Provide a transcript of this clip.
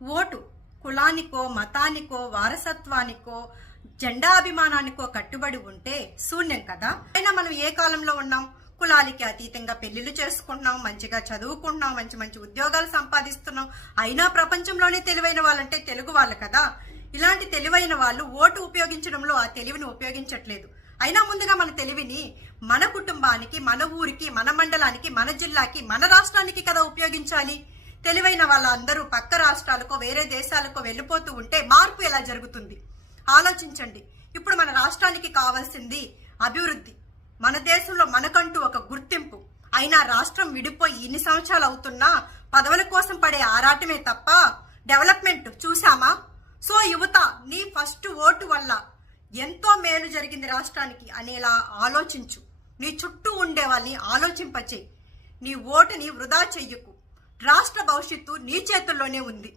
Vote కులానికో మతానికో వారసత్వానికో జెండాభిమానానికో కట్టుబడి ఉంటే శూన్యం కదా. అయినా మనం ఏ కాలంలో ఉన్నాం? కులాలకి అతీతంగా పెళ్లిళ్ళు చేసుకుంటున్నాం, మంచిగా చదువుకుంటున్నాం, మంచి మంచి ఉద్యోగాలు సంపాదిస్తున్నాం. అయినా ప్రపంచంలోనే తెలివైన వాళ్ళంటే తెలుగు వాళ్ళు కదా. ఇలాంటి తెలివైన వాళ్ళు ఓటు ఉపయోగించడంలో ఆ తెలివిని ఉపయోగించట్లేదు. అయినా ముందుగా మన తెలివిని మన కుటుంబానికి, మన ఊరికి, మన మండలానికి, మన జిల్లాకి, మన రాష్ట్రానికి కదా ఉపయోగించాలి. తెలివైన వాళ్ళందరూ పక్క రాష్ట్రాలకో వేరే దేశాలకో వెళ్ళిపోతూ ఉంటే మార్పు ఎలా జరుగుతుంది? ఆలోచించండి. ఇప్పుడు మన రాష్ట్రానికి కావాల్సింది అభివృద్ధి, మన దేశంలో మనకంటూ ఒక గుర్తింపు. అయినా రాష్ట్రం విడిపోయి ఇన్ని సంవత్సరాలు అవుతున్నా పదవుల కోసం పడే ఆరాటమే తప్ప డెవలప్మెంట్ చూసామా? సో యువత, నీ ఫస్ట్ ఓటు వల్ల ఎంతో మేలు జరిగింది రాష్ట్రానికి అనేలా ఆలోచించు. నీ చుట్టూ ఉండే వాళ్ళని ఆలోచింపచేయి. నీ ఓటుని వృధా చెయ్యకు. రాష్ట్ర భవిష్యత్తు నీ చేతుల్లోనే ఉంది.